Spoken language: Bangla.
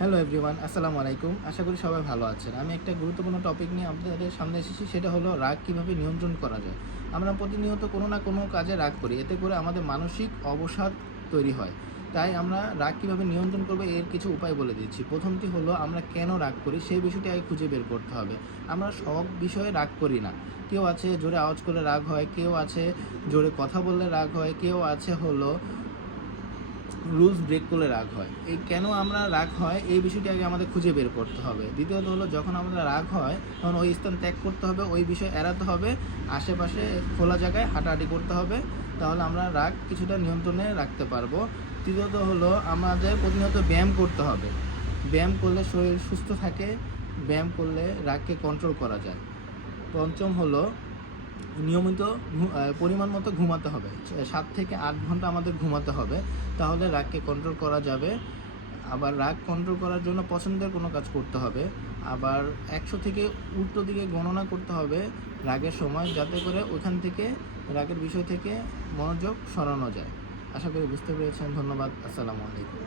হ্যালো এভরিওয়ান, আসসালামু আলাইকুম। আশা করি সবাই ভালো আছেন। আমি একটা গুরুত্বপূর্ণ টপিক নিয়ে আপনাদের সামনে এসেছি, সেটা হলো রাগ কীভাবে নিয়ন্ত্রণ করা যায়। আমরা প্রতিনিয়ত কোনো না কোনো কাজে রাগ করি, এতে করে আমাদের মানসিক অবসাদ তৈরি হয়। তাই আমরা রাগ কীভাবে নিয়ন্ত্রণ করবো এর কিছু উপায় বলে দিচ্ছি। প্রথমটি হলো, আমরা কেন রাগ করি সেই বিষয়টি আগে খুঁজে বের করতে হবে। আমরা সব বিষয়ে রাগ করি না। কেউ আছে জোরে আওয়াজ করলে রাগ হয়, কেউ আছে জোরে কথা বললে রাগ হয়, কেউ আছে হলো রুলস ব্রেক করলে রাগ হয়। এই কেন আমরা রাগ হয় এই বিষয়টি আগে আমাদের খুঁজে বের করতে হবে। দ্বিতীয়ত হলো, যখন আমাদের রাগ হয় তখন ওই স্থান ত্যাগ করতে হবে, ওই বিষয় এড়াতে হবে, আশেপাশে খোলা জায়গায় হাঁটাহাঁটি করতে হবে। তাহলে আমরা রাগ কিছুটা নিয়ন্ত্রণে রাখতে পারবো। তৃতীয়ত হলো, আমাদের প্রতিনিয়ত ব্যায়াম করতে হবে। ব্যায়াম করলে শরীর সুস্থ থাকে, ব্যায়াম করলে রাগকে কন্ট্রোল করা যায়। পঞ্চম হলো, নিয়মিত পরিমাণ মতো ঘুমাতে হবে। 7 থেকে 8 ঘন্টা আমাদের ঘুমাতে হবে, তাহলে রাগকে কন্ট্রোল করা যাবে। আবার রাগ কন্ট্রোল করার জন্য পছন্দের কোনো কাজ করতে হবে। আবার 100 থেকে উল্টো দিকে গণনা করতে হবে রাগের সময়, যাতে করে ওখান থেকে রাগের বিষয় থেকে মনোযোগ সরানো যায়। আশা করি বুঝতে পেরেছেন। ধন্যবাদ। আসসালামু আলাইকুম।